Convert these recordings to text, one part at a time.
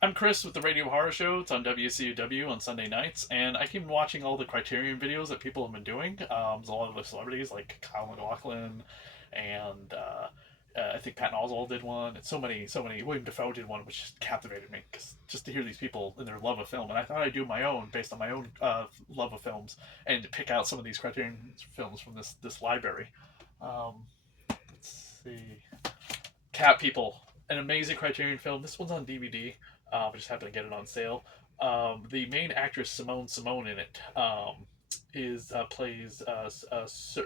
I'm Chris with the Radio Horror Show. It's on WCW on Sunday nights, and I keep watching all the Criterion videos that people have been doing. There's a lot of the celebrities like Kyle MacLachlan, and I think Patton Oswalt did one, and so many. William Dafoe did one, which just captivated me because just to hear these people and their love of film, and I thought I'd do my own based on my own love of films, and to pick out some of these Criterion films from this library. Um, let's see. Cat People, an amazing Criterion film. This one's on DVD. I just happened to get it on sale. The main actress Simone in it is plays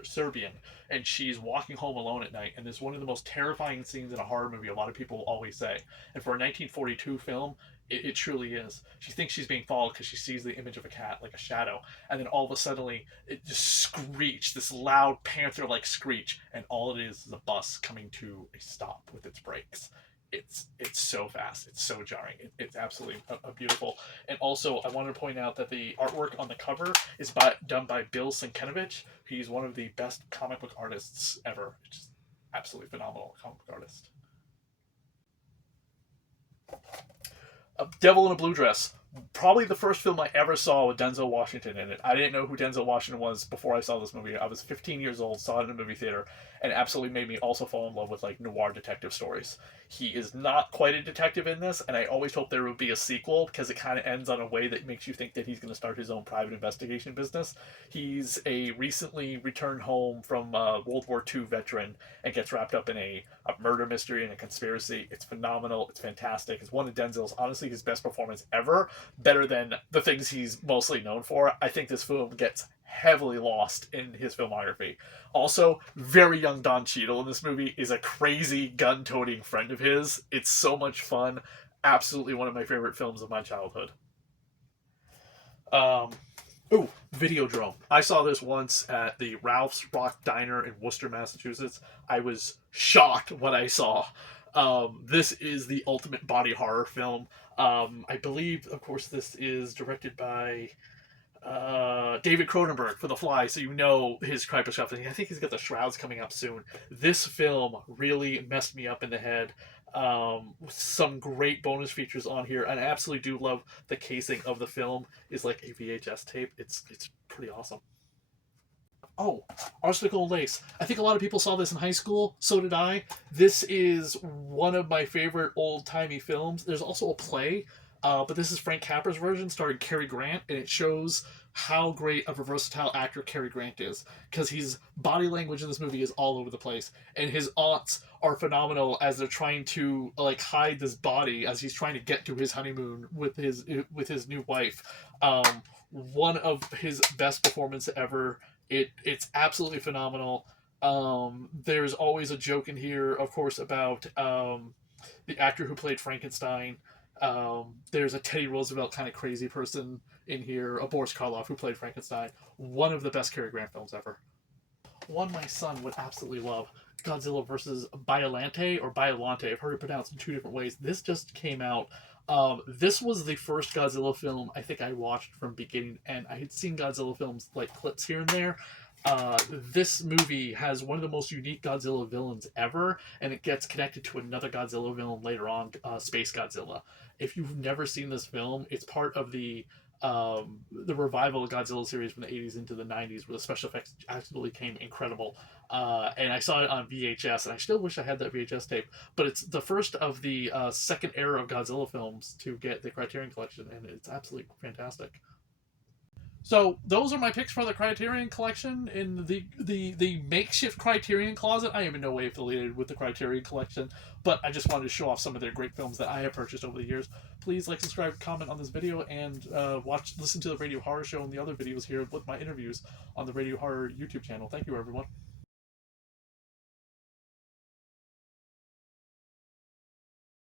Serbian, and she's walking home alone at night, and there's one of the most terrifying scenes in a horror movie. A lot of people always say, and for a 1942 film, it truly is. She thinks she's being followed because she sees the image of a cat like a shadow, and then all of a sudden it just screech, this loud panther-like screech, and all it is a bus coming to a stop with its brakes. It's so fast, it's so jarring, it's absolutely a beautiful. And also I wanted to point out that the artwork on the cover is done by Bill Sienkiewicz. He's one of the best comic book artists ever. It's just absolutely phenomenal comic book artist. Devil in a Blue Dress. Probably the first film I ever saw with Denzel Washington in it. I didn't know who Denzel Washington was before I saw this movie. I was 15 years old, saw it in a movie theater, and it absolutely made me also fall in love with like noir detective stories. He is not quite a detective in this, and I always hope there would be a sequel because it kind of ends on a way that makes you think that he's going to start his own private investigation business. He's a recently returned home from World War II veteran and gets wrapped up in a murder mystery and a conspiracy. It's phenomenal. It's fantastic. It's one of Denzel's, honestly, his best performance ever, better than the things he's mostly known for. I think this film gets heavily lost in his filmography. Also, very young Don Cheadle in this movie is a crazy gun-toting friend of his. It's so much fun. Absolutely one of my favorite films of my childhood. Um, Ooh, Videodrome. I saw this once at the Ralph's Rock Diner in Worcester, Massachusetts. I was shocked what I saw. This is the ultimate body horror film. I believe, of course, this is directed by David Cronenberg for The Fly, so you know his Kryptos stuff. I think he's got the Shrouds coming up soon. This film really messed me up in the head. Some great bonus features on here, and I absolutely do love the casing of the film. Is like a VHS tape. It's pretty awesome. Oh, Arsenical and Lace. I think a lot of people saw this in high school. So did I. This is one of my favorite old timey films. There's also a play, but this is Frank Capra's version starring Cary Grant, and it shows how great of a versatile actor Cary Grant is. Because his body language in this movie is all over the place, and his aunts are phenomenal as they're trying to like hide this body as he's trying to get to his honeymoon with his new wife. One of his best performance ever. It's absolutely phenomenal. There's always a joke in here, of course, about the actor who played Frankenstein. There's a Teddy Roosevelt kind of crazy person in here, a Boris Karloff who played Frankenstein. One of the best Cary Grant films ever. One my son would absolutely love. Godzilla versus Biolante or Biolante. I've heard it pronounced in two different ways. This just came out. This was the first Godzilla film I think I watched from beginning to end. I had seen Godzilla films like clips here and there. This movie has one of the most unique Godzilla villains ever, and it gets connected to another Godzilla villain later on, Space Godzilla. If you've never seen this film, it's part of the revival of Godzilla series from the 80s into the 90s, where the special effects absolutely became incredible. And I saw it on VHS, and I still wish I had that VHS tape. But it's the first of the second era of Godzilla films to get the Criterion Collection, and it's absolutely fantastic. So those are my picks for the Criterion Collection in the makeshift Criterion closet. I am in no way affiliated with the Criterion Collection, but I just wanted to show off some of their great films that I have purchased over the years. Please like, subscribe, comment on this video, and listen to the Radio Horror Show and the other videos here with my interviews on the Radio Horror YouTube channel. Thank you, everyone.